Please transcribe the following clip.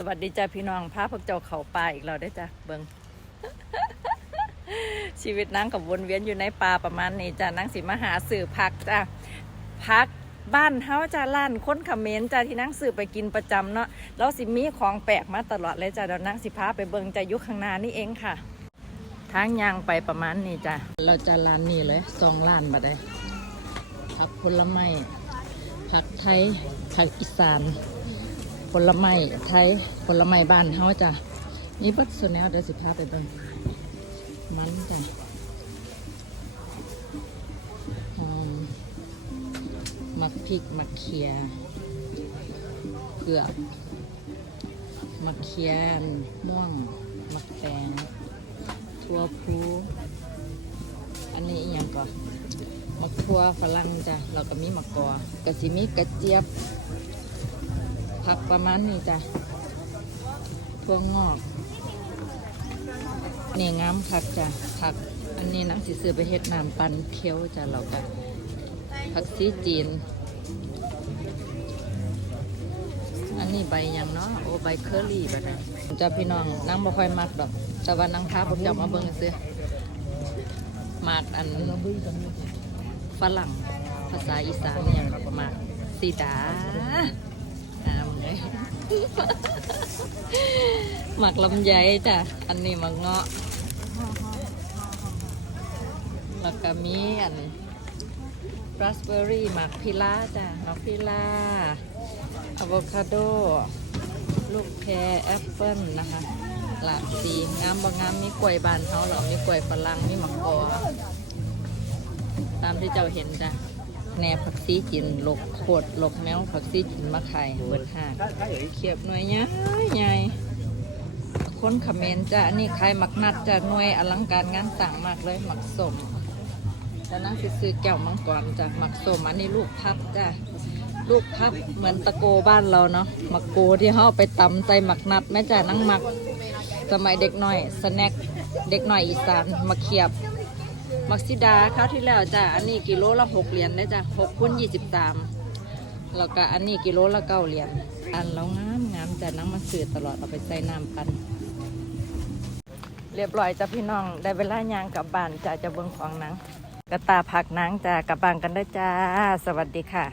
สวัสดีจ้าพี่น้องพาพวกเจ้าเขาป่าอีกแล้วได้จ้ะเบิงชีวิตนั่งกับวนเวียนอยู่ในป่าประมาณนี้จ้ะนั่งสิมาหาสื่อพักจ้ะพักบ้านเฮาจ้ะร้านค้นเขมรจ้ะที่นั่งสื่อไปกินประจำเนาะแล้วสิมีของแปลกมาตลอดเลยจ้ะเดี๋ยวนั่งสิพาไปเบิงจ้ะยุคข้างหน้านี่เองค่ะทางยางไปประมาณนี้จ้ะเราจะร้านนี้เลยสองร้านบัดได้ผักผลไม้ผักไทยผักอีสาน ผลไม้ไทยผลไม้บ้านเฮาจ้ะนี่เบิดส่วนแนวเดี๋ยวสิพาไปเบิ่งมันจ้ะหอมมักพริกมักเขียเผือกมักเขียม่วง มักแตงทั่วพูอันนี้อีหยังก่อนมักทั่วฝรั่งจ้ะเราก็มีมักกอกระสิมีกระเจี๊ยบ ผักประมาณนี้จ้ะทั่วงอกเนี่งามผักจ้ะผักอันนี้นังสิซื้อไปเฮ็ดน้ำปันเคี้ยวจ้ะเราก็ผักซีจีน อันนี้ใบยังเนาะโอ้ใบเคอรี่แบบนี้จ้ะพี่น้องนั่งบ่ค่อยมักดอก แต่ว่านั่งท้าผมจะมาเบิ่งซื้อมากอันฝรั่งภาษาอีสานเนี่ยเราประมาณสีดา หมักลำไยจ้ะ อันนี้หมักเงาะ แล้วก็มีอันราสเบอร์รี่หมักพิล่าจ้ะหมักพิล่าอะโวคาโด ลูกแพรแอปเปิ้ลนะคะหลากสีงามบางงามมีกล้วยบานเขาเหรอมีกล้วยฝรั่งมีหมักกอตามที่เจ้าเห็นจ้ะ แหนบผักซีจินหลกโคดหลกแมวผักซีจินมาไข่เบิดห้าเขียบหน่วยใหญ่ใหญ่คนเขมรจ้ะนนี้ขายหมักนัดจ้ะหน่วยอลังการงานต่างมากเลยหมักสมแต่นั่งสิซื้อแก้วมังกรจ้ะหมักสมอันนี้ลูกพับจ้ะลูกพับเหมือนตะโกบ้านเราเนาะหมักโกที่เขาเอไปตำใส่หมักนัดแม่จ้ะนั่งหมักสมัยเด็กหน่อยสแน็คเด็กหน่อยอีสานมาเขียบ มักซิดาคราวที่แล้วจ้ะอันนี้กิโลละหกเหรียญได้จ้ะหกคูณยี่สิบสามแล้วก็อันนี้กิโลละเก้าเหรียญอันเรางามงามจ้ะน้ำมาสือตลอดเอาไปใส่น้ำปันเรียบร้อยจ้ะพี่น้องได้เวลายางกลับบ้านจ้ะจะเบิ้งของนังกระตาผักนังจ้ะกลับบ้านกันได้จ้า สวัสดีค่ะ